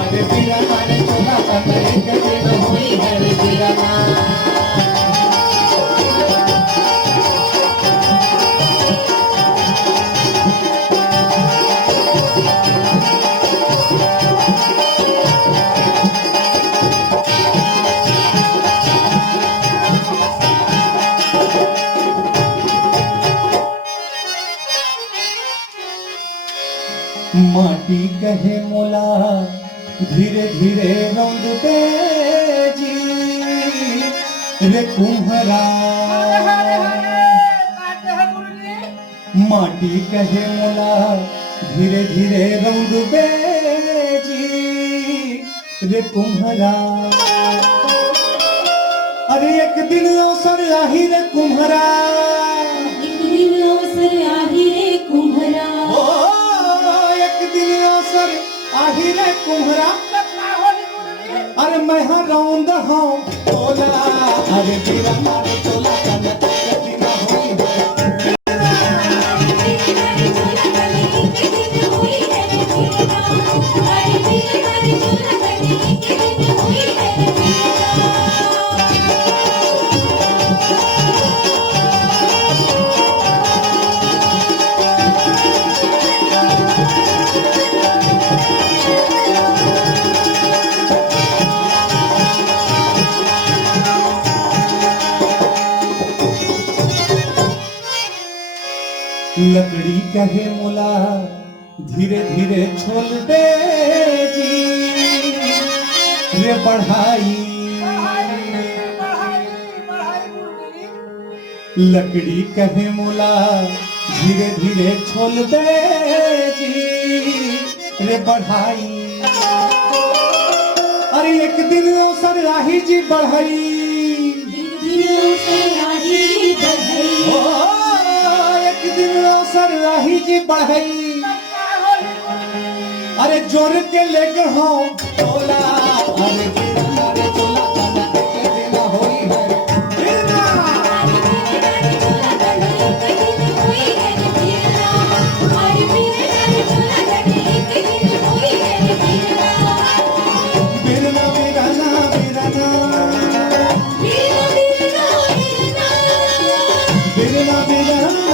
अरे बीरा मारे चोला तने एक दिन हुई है रे बीरा माटी कहे मोला धीरे धीरे रंग तेजी रे कुम्हरा माटी कहे मोला धीरे धीरे रंग बेजी रे कुम्हरा अरे एक दिन अवसर आही रे कुम्हरा एक दिन अवसर आही रे कुम्हरा आही रे कुम्हरा अरे मैं हाँ रौंद हूँ तोला अरे बीरा मारे चोला तने एक दिन हुई लकड़ी कहे मोला धीरे धीरे छोल दे जी रे बढ़ाई लकड़ी कहे मोला धीरे धीरे छोल दे जी रे बढ़ाई अरे एक दिन अवसर आही जी बढ़ाई अवसर राही जी बढ़ई अरे जोर के लेके हो तोला अरे बीरा मारे चोला तने एक दिन होई है बीरना बीरना बीरना बीरना बीरना